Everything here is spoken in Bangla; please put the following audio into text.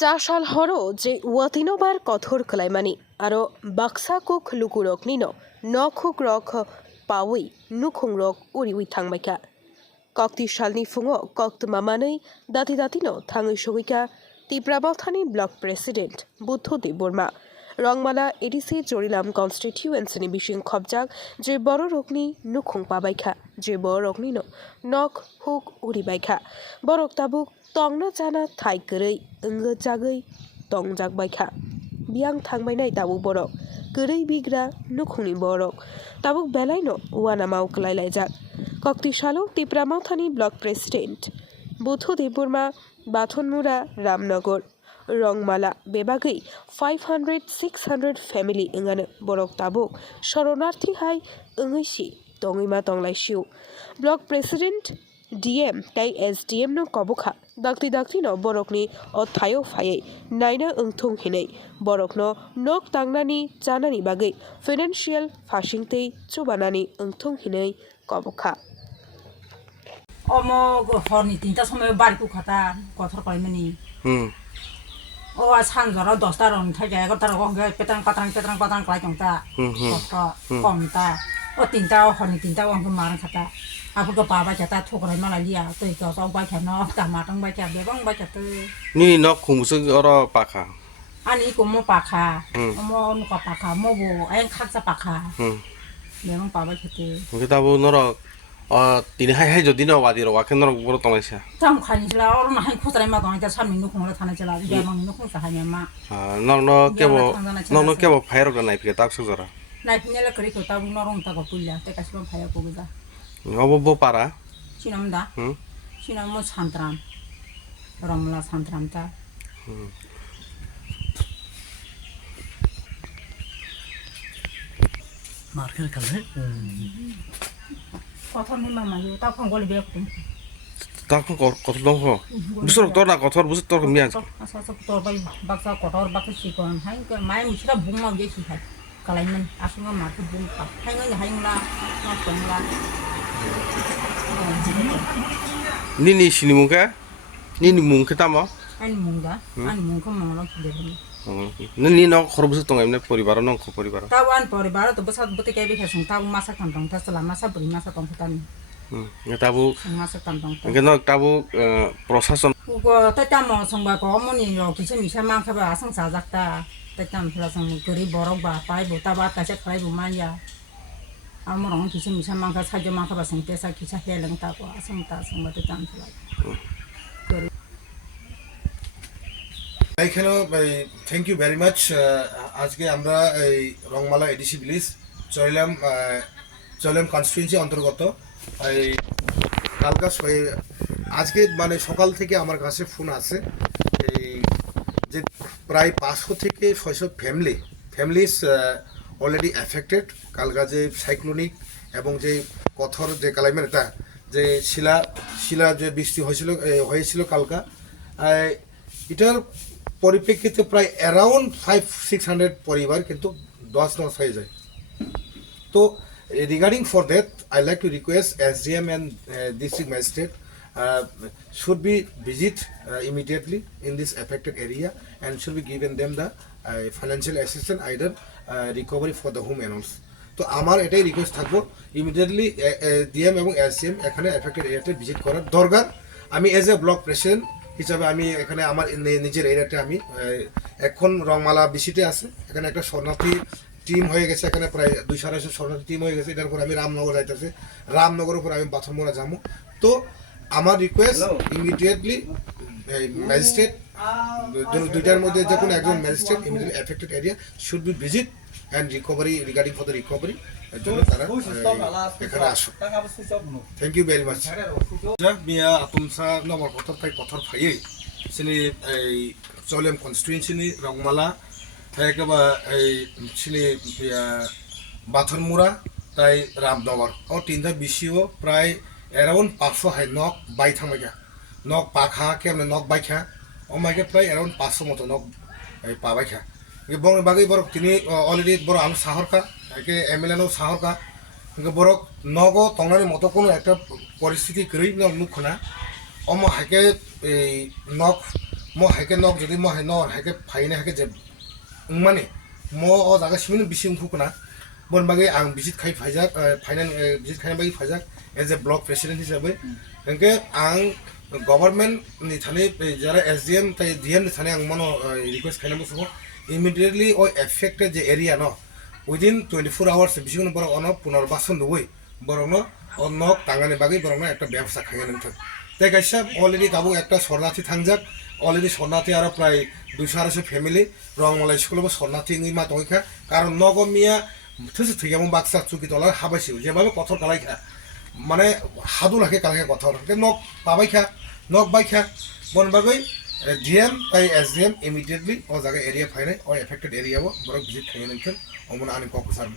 চাশাল হরো যে ওয়াতিনোবার কথর খলাইমানি আরো বাক্সা কুক লুকু রকনিনো নখুক রক পাউই নুখুং রক উরি উই থাংবাইকা কক্তি সালনি ফুঙো কক্ত মামাनै দাতি দাতিনো থাঙৈ সগৈকা তিপ্রাবাথানি block president Buddhadeb Barma Rangmala ADC জরিলাম কনস্টিটিউয়েন্সিনি বিশিং খবজাক যে বড় রকনি নুখুং পাবাইখা যে বড় রকনিনো নখ হুক উরি বাইখা বরক তাবুক তংনা জানা থাই গरै ओंगो जागै तंजाक बायखा बियां थांबायनाय दाबुक बरक गरै बिग्रा नुखुंनि बरक ताबुक बेलायनो वानामाव क्लायलायजाक कक्तिशालो तिप्रामाथानि ब्लक प्रेसिडेंट बुद्धदेब बर्मा बाथनमुरा रामनगर रंगमाला बेबागै 500-600 फैमिली ओंगानो बरक ताबुक शरणार्थी हाय ओंगैसि तङैमा तंलायसिउ ब्लक प्रेसिडेंट ডিএম তাই এসডিএম নো কবখা দাক্তি দাক্তি ন বরকনি অথায়ো ফাयै নাইনা ওংথং হিनै বরকনো নক তাংনানি জানানি বাগै ফাইনান্সিয়াল ফাশিংতै চুবানানি ওংথং হিनै কবখা অমো হরনি তিনটা সময় বাড়ি খাতা কথর কইমানি ও সানজরা 10টা রং থাকে 11টা রং পেটাং পাতাং ক্লাই তংতা কত কমতা ও তিনটা হরনি তিনটা অংক মারান খাতা aku ke bawah jatah thukurai malah liya tei to tong baikha no tamatang baikha bebang baikha te ni Nuhkhung se ora pakha ani ko mo pakha mo no ka pakha mo bo ang khaksa pakha bebang bawah te kita bu noro tini hai jodi no wadi ro waken noro boro tonglaisa tam khani sila or na hai khutrai ma dong ta samni Nuhkhung la thana chala bebang Nuhkhung sa hanya ma no kebo phairo ga nai pike tak su jara nai pinela kari ko ta bu norong ta ko pulla te kaslo phaya ko buja Obo para sinam da sinam mo santram ramla santram ta marker kalhe kothor ni mama yo ta phang goli be ko tak kothor dong ho busur tor na kothor busur tor miya asa tor bai baksa kothor baksa sikon hai ko mai musira bungma ge si hai kalaiman asunga ma tu bung pa hai ngai hai ngla ma tongla ni sini muka ni mung kita mo ani mung ko mong lo de ni no khor busur tong emne poribar no ko poribar tawan poribar to basa bote ke be khasung ta masa kan tong ta sala masa buri masa tong tani tabu masa kan tong no tabu prosason ko ta ta mo song ba ko mo ni ro kise mi sa mang kha ba asang sa jak ta ta tam phla sang gori borok ba pai bo ta ba ta cha khlai bu man ya amo rong kise mi sa mang kha sa jo mang kha ba sang te sa kisa heleng ta ko asang ta sang ba ta tam phla এখানে থ্যাংক ইউ ভেরি মাচ আজকে আমরা এই রংমালা এডিসি ভিলেজ চয়লাম কনস্টিটুয়েন্সি অন্তর্গত এই কালকা আজকে মানে সকাল থেকে আমার কাছে ফোন আছে এই যে প্রায় 500 থেকে 600 ফ্যামিলিস অলরেডি এফেক্টেড কালকা যে সাইক্লোনিক এবং যে কথর যে ক্লাইমেটটা যে শিলা যে বৃষ্টি হয়েছিল কালকা এটার পরিপ্রেক্ষিতে প্রায় অ্যারাউন্ড 500-600 পরিবার কিন্তু দশ নষ্ট হয়ে যায় তো regarding for that I like to request SDM and district magistrate should be visit immediately in this affected area and should be given them the financial assistance either recovery for the home owners তো আমার এটাই রিকোয়েস্ট থাকবো ইমিডিয়েটলি ডিএম এবং এসডিএম এখানে এফেক্টেড এরিয়াতে ভিজিট করার দরকার আমি এজ এ ব্লক প্রেসিডেন্ট হিসাবে আমি এখানে আমার নিজের এরিয়াতে আমি এখন রংমালা বিসিতে আছে এখানে একটা শরণার্থী টিম হয়ে গেছে এখানে প্রায় 250 শরণার্থী টিম হয়ে গেছে এটার পর আমি রামনগর যাইতেছে রামনগরের উপর আমি বাথরমোড়া যাবো তো আমার রিকোয়েস্ট ইমিডিয়েটলি ম্যাজিস্ট্রেট দুইটার মধ্যে যে কোনো একজন magistrate immediately affected area should be visit and recovery regarding for the recovery এর জন্য তারা এখানে আসুক থ্যাংক ইউ ভেরি মাচ মিয়া আতুমসা নম্বর কথর ফাইয়ে সিনি এই চলেম কনস্টিটুয়েন্সিনি রংমালা একেবা এই সিনি বাথরমুরা তাই রামনগর ও তিনটা বিসিও প্রায় অ্যারাউন্ড 500 হাই নক বাই থামাইকা নক পাখা কেমন নক বাইখা ও মাইকে প্রায় অ্যারাউন্ড 500 মতো নক এই পাবাইখা বং বাকি বড় তিনি অলরেডি বড় আলো সাহরকা একে এমএলএ সাহরকা বড় নগ তংনানি মতো কোনো একটা পরিস্থিতি করেই নুখনা অম হাইকে এই নক हाइके नक जुदि हाइ न हाइके फाइने हाइके जे माने अ जागा सिमिन बिसि उखुना बन बागै आं विजिट खाइ फाइजाक फाइनाल विजिट खाइ बागै फाइजाक एज ए ब्लक प्रेसिडेंट हिसाबै इनके आं गभर्नमेंट नि थाने जरा एसडीएम ताइ डीएम नि थाने आं मनो रिक्वेस्ट खाइना बुसो इमिडिएटली ओ एफेक्टेड जे एरिया न विदिन 24 आवर्स बिसिनो बर अन पुनर्बासन दुवै बरनो नक तांगाने बागै बरनो একটা ব্যবসা খাইয়া नोंथां তাই গাইসা অলরেডি গাबो একটা শরণার্থী থাংজাক অলরেডি শরণার্থী আর প্রায় 200 ফ্যামিলি রংমালাই স্কুলবো শরণার্থী ই মা তইখা কারণ নগমিয়া থুসু থিয়ামো বাক্সা চুকি তলা হাবাইছিও যেভাবে কথর কালাইখা মানে হাদু লাখে কালাইখা কথর নক পাবাইখা নক বাইখা বন বাগৈ ডিএম তাই এসডিএম ইমিডিয়েটলি ও জায়গা এরিয়া ফাইনে ও এফেক্টেড এরিয়া বড় ভিজিট খাইয়া নोंथां অমন আনি ককসার